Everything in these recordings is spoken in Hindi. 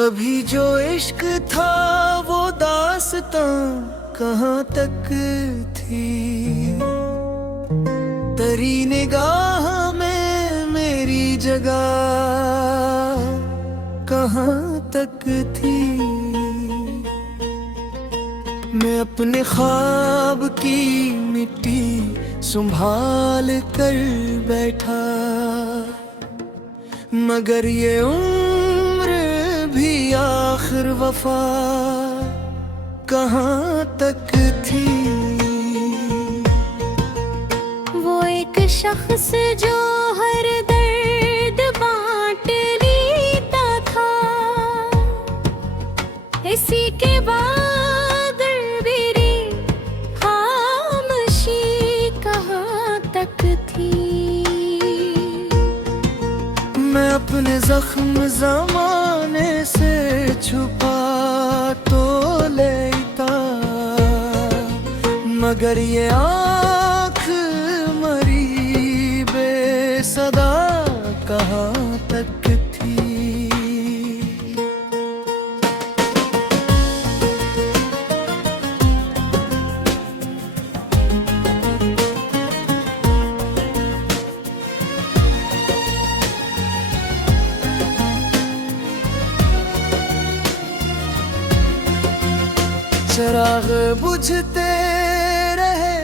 कभी जो इश्क था वो दास्तां कहाँ तक थी। तेरी निगाह में मेरी जगह कहाँ तक थी। मैं अपने ख्वाब की मिट्टी संभाल कर बैठा, मगर ये उम्र भी आखिर वफा कहाँ तक थी। वो एक शख्स जो हर दर्द बांट लेता था, इसी के बाद मेरी खामोशी कहाँ तक थी। मैं अपने जख्म ज़माने से छुपा तो लेता, मगर ये आँख मरी बेसदा कहाँ तक थी। चिराग बुझते रहे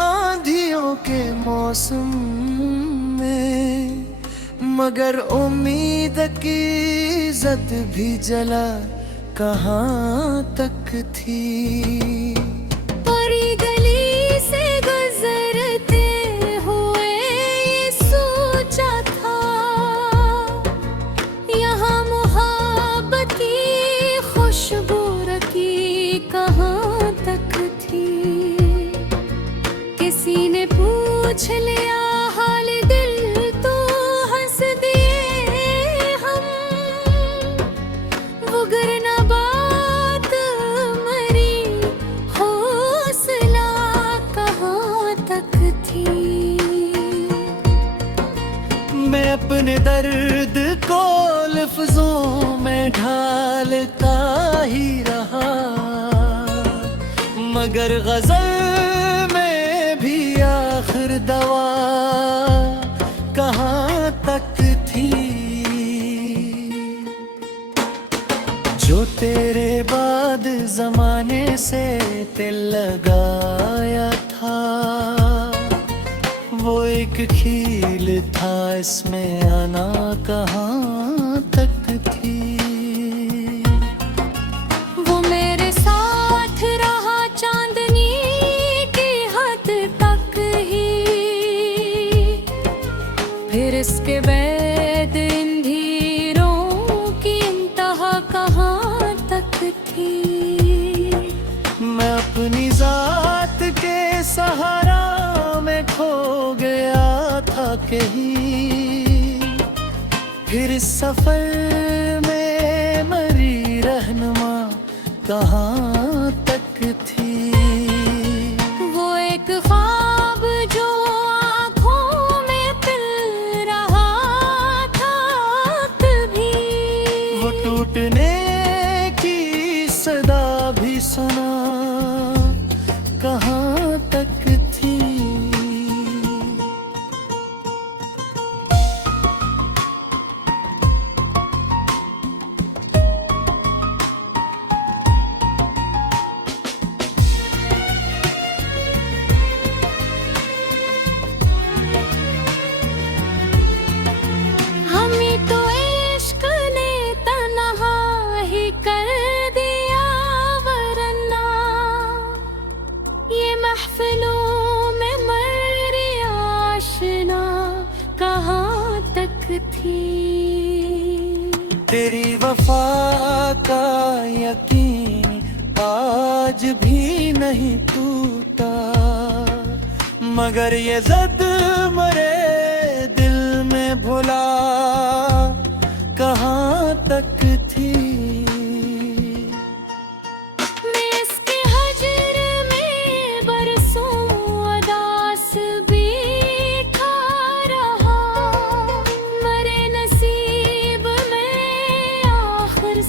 आंधियों के मौसम में, मगर उम्मीद की इज्जत भी जला कहाँ तक थी। परी गली से गुजरते हुए ये सोचा था, यहाँ मोहब्बत की खुशबू कहाँ तक थी। किसी ने पूछ लिया हाल दिल तो हंस दिए हम, वो गिरना बात मरी हौसला कहाँ तक थी। मैं अपने दर्द को लफ्जों में ढालता ही रहा, मगर गजल में भी आखिर दवा कहाँ तक थी। जो तेरे बाद जमाने से दिल लगाया था, वो एक खील था, इसमें आना कहाँ तक थी। वो मेरे साथ रहा चांदनी की हद तक ही, फिर इसके बाद अंधेरों की इंतहा कहाँ तक थी। मैं अपनी जात के सहारा में खो गया था कहीं, फिर इस सफर में मरी रहनुमा कहाँ तक थी। वो एक ख्वाब जो आँखों में पिल रहा था कभी, वो टूटने की सदा भी सुना कहाँ तक थी। हमें तो इश्क ने तन्हा ही कर दिया, वरना ये महफिलों में मरी आशना कहाँ तक थी। तेरी वफा का यकीन आज भी नहीं टूटा, मगर ये जद मरे दिल में भुला कहाँ तक थी। मैं इसके हजर में बरसों उदास बैठा रहा, मरे नसीब में आखिर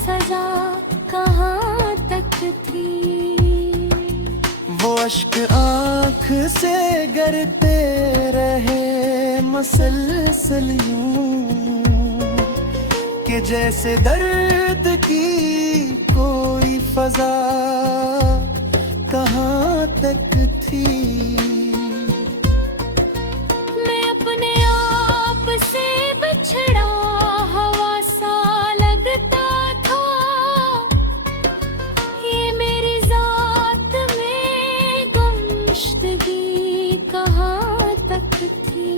आँख से गिरते रहे मसलसल यूं कि जैसे दर्द की कोई फजा कहाँ तक थी। मैं अपने आप से बिछड़ा हवा सा लगता था, ये मेरी जात में गुमशुदगी कहाँ तक थी।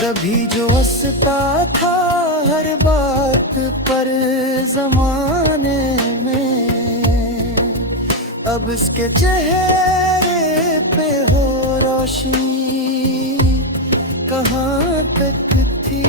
कभी जो हंसता था हर बात पर जमाने में, अब इसके चेहरे पे हो रोशनी कहाँ तक थी।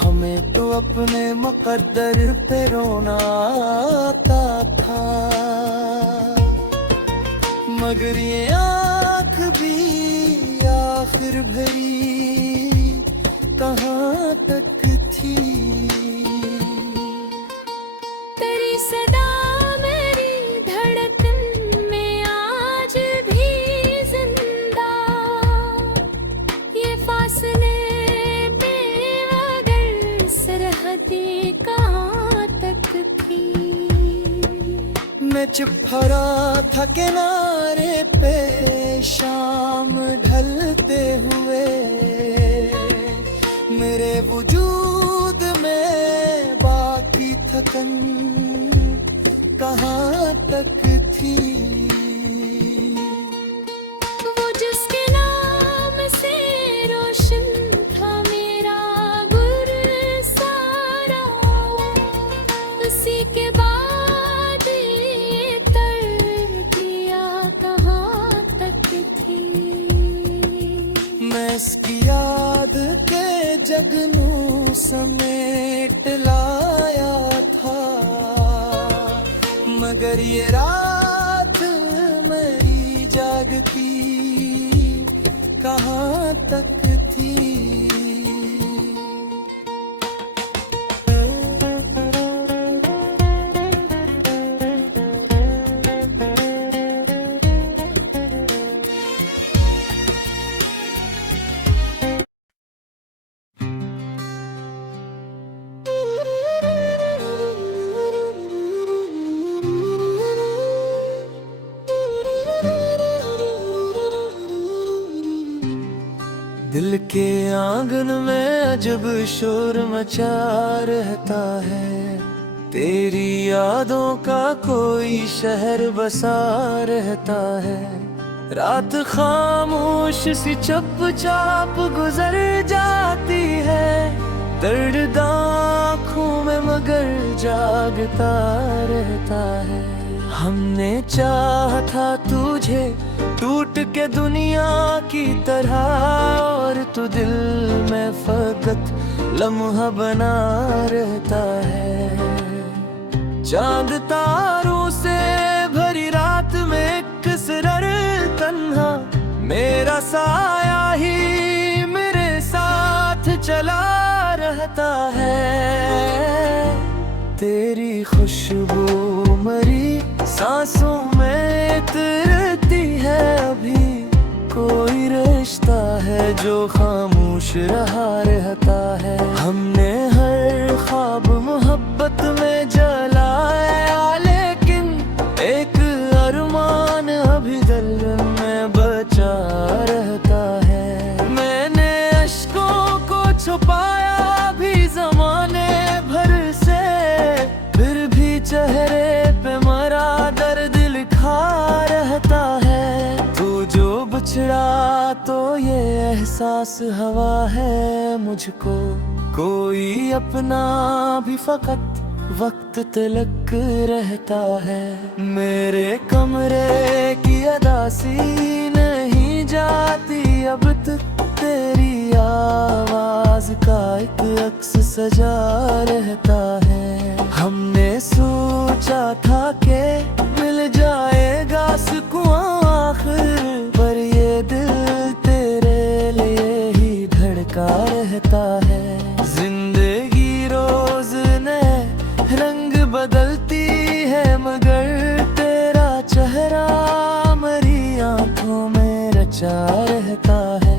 हमें तो अपने मुकद्दर पे रोना आता था, मगर ये आँख भी आखिर भरी कहाँ तक थी। तेरी सदा मेरी धड़कन में आज भी जिंदा, ये फासले बेवगर सरहदें कहाँ तक थी। मैं चुप खड़ा था किनारे पे शाम ढलते हुए, मेरे वजूद में बाकी थकन कहाँ तक थी। वो जिसके नाम से रोशन था मेरा गुरसारा, उसी के बाद ये तर किया कहाँ तक थी। मैं इसकी याद के जगनू समेट लाया था, मगर ये रात मेरी जागती कहाँ तक थी। दिल के आंगन में अजब शोर मचा रहता है, तेरी यादों का कोई शहर बसा रहता है। रात खामोश सी चुपचाप गुजर जाती है, दर्द आँखों में मगर जागता रहता है। हमने चाहा था तुझे टूट के दुनिया की तरह, और तू दिल में फकत लम्हा बना रहता है। चांद तारों से भरी रात में किसरर तन्हा, मेरा साया ही मेरे साथ चला रहता है। तेरी खुशबू मरी सांसों में इतरती है, अभी कोई रिश्ता है जो खामोश रहा रहता है। हमने हर ख्वाब मोहब्बत में जलाया, लेकिन एक अरमान अभी दिल में बचा रहता है। मैंने अश्कों को छुपाया भी जमाने भर से, फिर भी चेहरे पे मरा दर्द लिखा रहता है। तू जो बिछड़ा तो ये एहसास हवा है मुझको, कोई अपना भी फकत वक्त तलक रहता है। मेरे कमरे की अदासी नहीं जाती अब तक, तेरी आवाज का एक अक्स सजा रहता है। हमने सोचा था कि मिल जाएगा सुकून आखिर, पर ये दिल तेरे लिए ही महका रहता है। जिंदगी रोज नए रंग बदलती है, मगर तेरा चेहरा मेरी आंखों में रचा रहता है।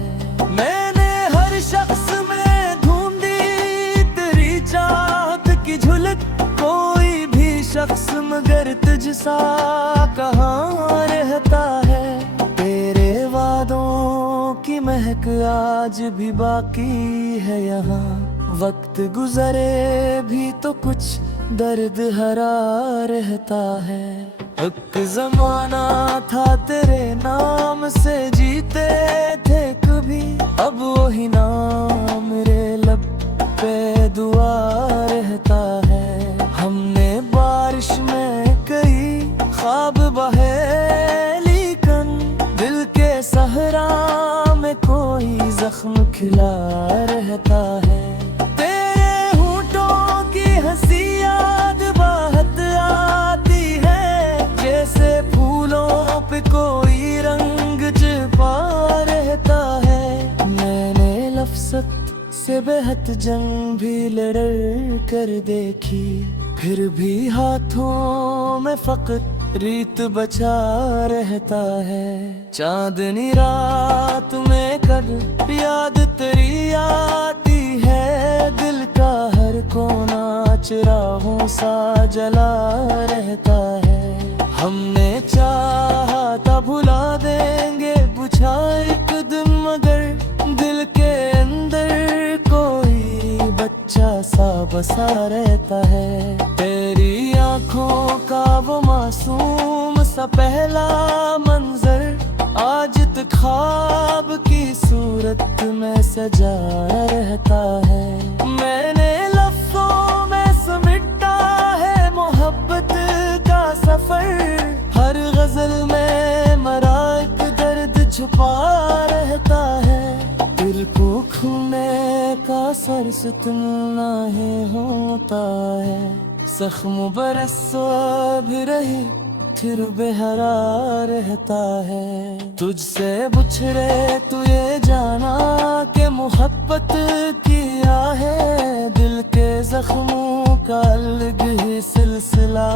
मैंने हर शख्स में ढूंढी तेरी चाहत की झलक, कोई भी शख्स मगर तुझसा कहाँ रहता है। तेरे वादों की महक आज भी बाकी है यहाँ, वक्त गुजरे भी तो कुछ दर्द हरा रहता है। एक जमाना था तेरे नाम से जीते थे कभी, अब वही नाम मेरे लब पे दुआ रहता है। हमने बारिश में कई ख्वाब बहे, लेकिन दिल के सहरा में कोई जख्म खिला रहता है। तेरे होठों की हंसी याद बाहत आती है, जैसे फूलों पे कोई रंग छिपा रहता है। मैंने लफ्ज़त से बेहद जंग भी लड़ कर देखी, फिर भी हाथों में फकत रीत बचा रहता है। चांदनी रात में कद याद तेरी आती है, दिल का हर कोना चिरागों सा जला रहता है। हमने चाहा था भुला देंगे बुझा एक दिन, मगर दिल के अंदर कोई बच्चा सा बसा रहता है। तेरी आंखों का वो मासूम सा पहला मंजर आज तक ख्वाब की सूरत में सजा रहता है। मैंने लफ्ज़ों में समेटा है मोहब्बत का सफर, हर गजल में मरा एक दर्द छुपा रहता है। दिल को खूने का सर सुतना है होता है, जख्म बरस भी रही फिर बेहरा रहता है। तुझसे बिछड़े तू ये जाना के मोहब्बत किया है, दिल के जख्मों का अलग ही सिलसिला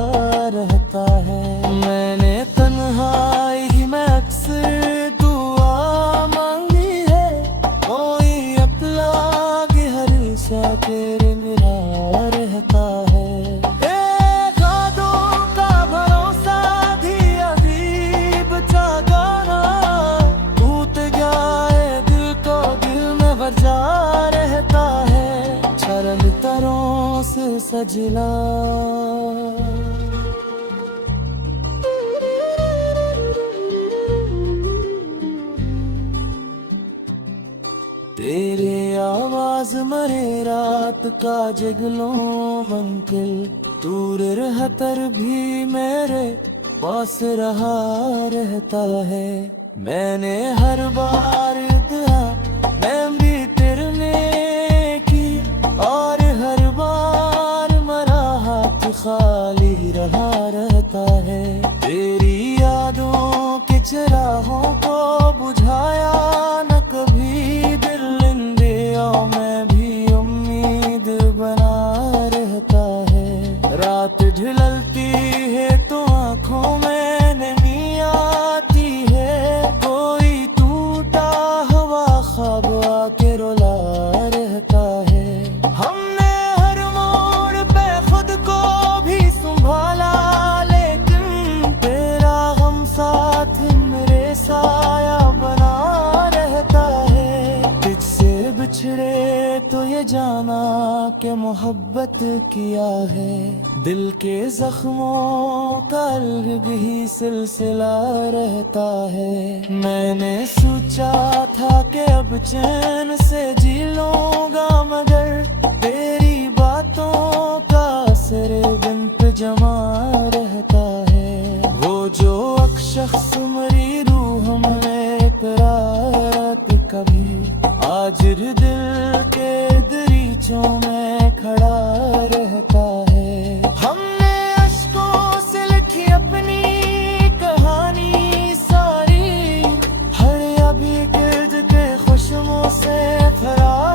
रहता है। मैंने तन्हाई में अक्सर दुआ मांगी है, कोई अपना की हर सा तेरे मेरा रहता है। से सजना तेरे आवाज मरे रात का जगलो मंकिल, दूर रहतर भी मेरे पास रहा रहता है। मैंने हर बार दुआ मैं भी तेरे में की, और हर बार मरा हाथ खाली रहा रहता है। तेरी यादों के चिरागों को बुझाया न कभी दिल, इन दियों में भी उम्मीद बना रहता है। रात ढलती है तो आँखों में नमी आती है, कोई टूटा हुआ ख्वाब आके रुला रहता है। हमने हर मोड़ पे खुद को भी संभाला, लेकिन तेरा गम साथ मेरे साया बना रहता है। तुझसे बिछड़े तो ये जाना कि मोहब्बत किया है, दिल के जख्मों का अलग ही सिलसिला रहता है। मैंने सोचा था कि अब चैन से जी लूंगा, मगर तेरी बातों का असर बिन पे जमा रहता है। वो जो अक्शख्स मेरी रूह में करारत कभी, आज दिल के दरीचों में खड़ा रहता है। हमने अश्कों से लिखी अपनी कहानी सारी, हर अभी गिर्द के खुशबू से फरार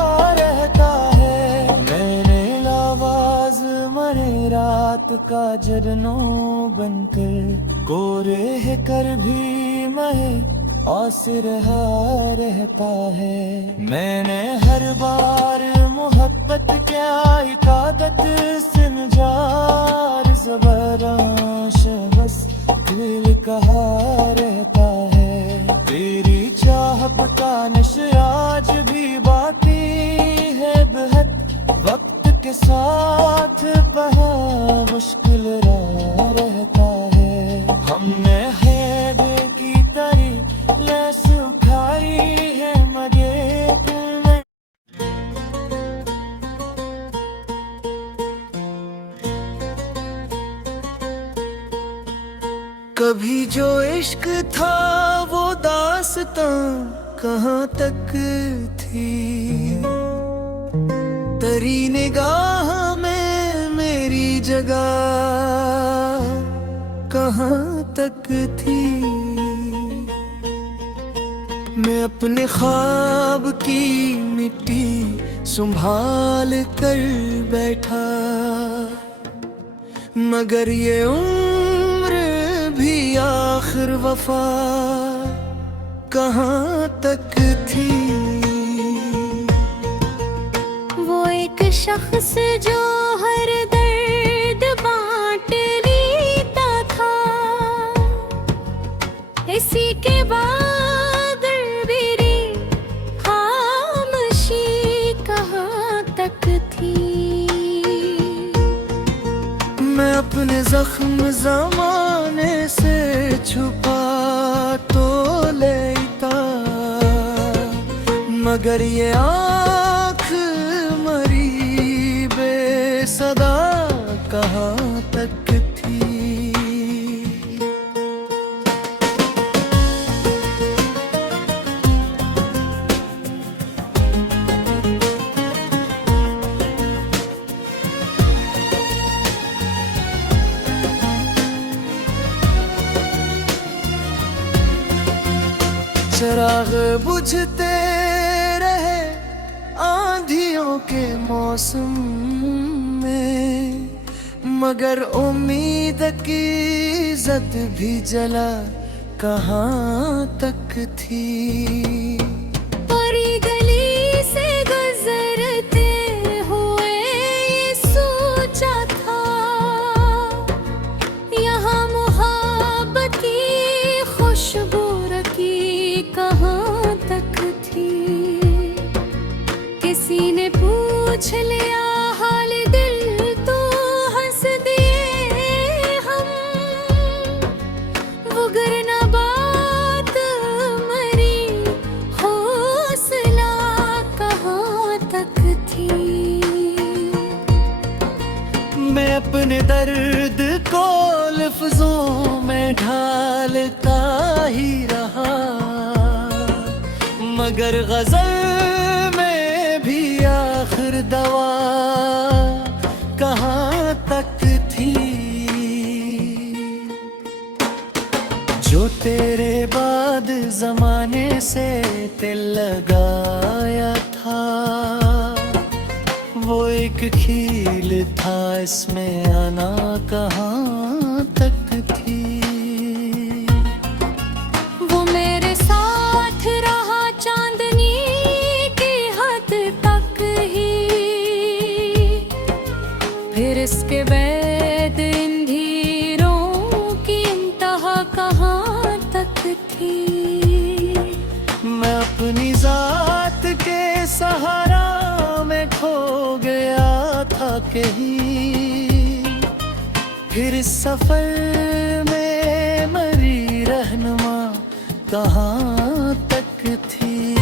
का झरनों बनकर, कोरे है कर भी मैं औस रहा रहता है। मैंने हर बार मोहब्बत क्या इकादत सिनजार ज़बरां शबस दिल कहा रहता है। तेरी चाहत का नशा आज भी बाकी है बेहद, वक्त के साथ बहा मुश्किल रहता है। हमने है की तरी ले सुखारी है मगे में। कभी जो इश्क था वो दास्तां कहाँ तक थी, तेरी निगाह में मेरी जगह कहाँ तक थी। मैं अपने ख्वाब की मिट्टी संभाल कर बैठा, मगर ये उम्र भी आखिर वफा कहाँ तक थी। वो एक शख्स जो हर दर्द बांट लेता था, इसी के बाद मेरी खामोशी कहाँ तक थी। मैं अपने जख्म ज़माने से छुपा तो लेता, मगर ये आँख मरी बेसदा कहाँ तक थी। चिराग बुझते रहे आंधियों के मौसम में, मगर उम्मीद की इज्जत भी जला कहाँ तक थी। परी गली से गुजरते हुए ये सोचा था, यहाँ मोहब्बत की खुशबू रखी कहाँ तक थी। किसी ने पूछ लिया हाल दिल तो हंस दिए हम, वो गिरना बात मरी हौसला कहाँ तक थी। मैं अपने दर्द को लफ्जों में ढालता ही रहा, मगर गजल में भी आखिर दवा कहाँ तक थी। जो तेरे बाद जमाने से दिल लगाया था, वो एक खील था इसमें आना कहाँ तक थी। वो मेरे साथ रहा चांदनी की हद तक ही, फिर इसके बाद अंधेरों की इंतहा कहाँ तक थी। मैं अपनी जात के सहारा में खो गया था कहीं, फिर इस सफर में मरी रहनुमा कहाँ तक थी।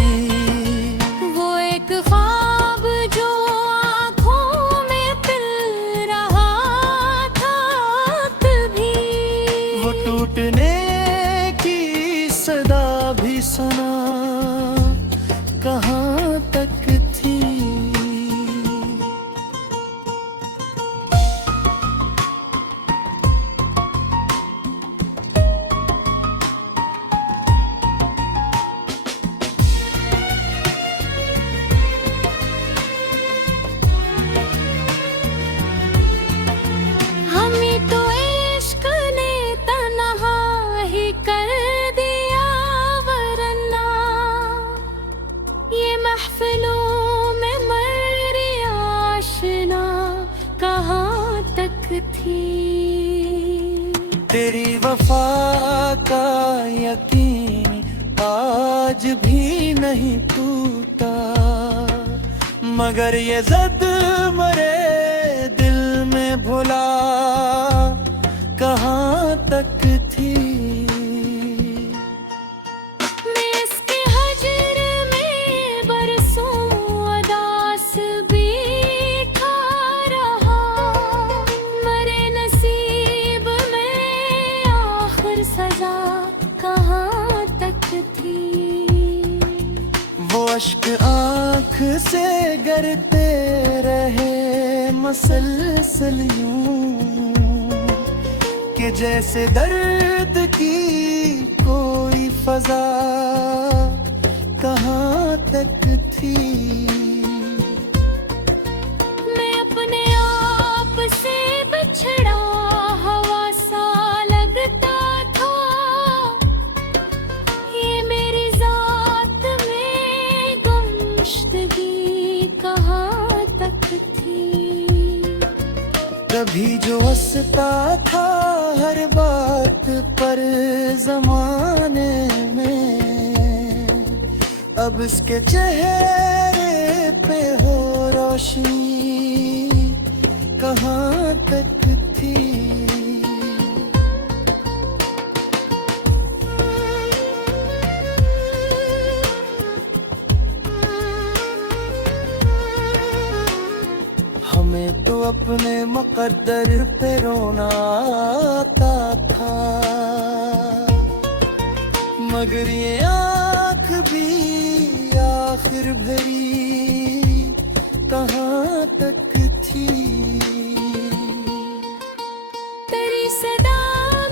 वो एक ख्वाब जो आँखों में पिल रहा था कभी, वो टूटने की सदा भी सुना कहाँ तक थी। थी। तेरी वफा का यकीन आज भी नहीं टूटा, मगर ये ज़द मरे दिल में भुला कहाँ तक थी। मैं इसके हजर में बरसों उदास बैठा रहा, मरे नसीब में आखिर सजा कहाँ तक थी। वो अश्क आँख से गिरते रहे मसलसल यूं, कि जैसे दर्द की कोई फजा कहाँ तक थी। मैं अपने आप से बिछड़ा हवा सा लगता था, ये मेरी जात में गुमशुदगी कहाँ तक थी। कभी जो हंसता था हर बात पर जमाने में, अब इसके चेहरे पे हो रोशनी कहाँ तक थी। हमें तो अपने मुकद्दर पे रोना आता था, मगर ये आँख भी आखिर भरी कहाँ तक थी। तेरी सदा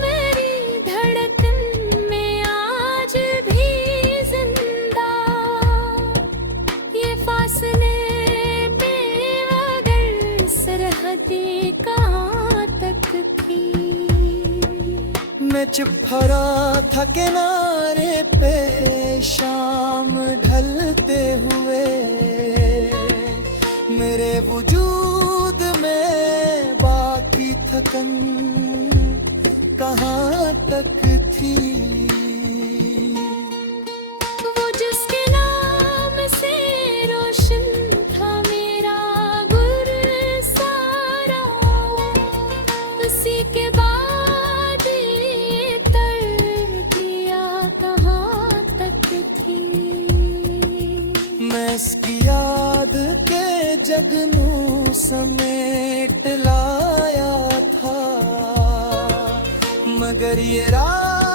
मेरी धड़कन में आज भी जिंदा, ये फासले बेवगर सरहदें कहाँ तक थी। मैं चुप खड़ा था किनारे पे शाम ढलते हुए, मेरे वजूद में बाकी थकन कहाँ तक थी। वो जिसके नाम से रोशन था मेरा गुरसारा, उसी के बाद ये तरकिया कहाँ तक थी। मैं इसकी याद के जगनू समेट लाया था, मगर ये रात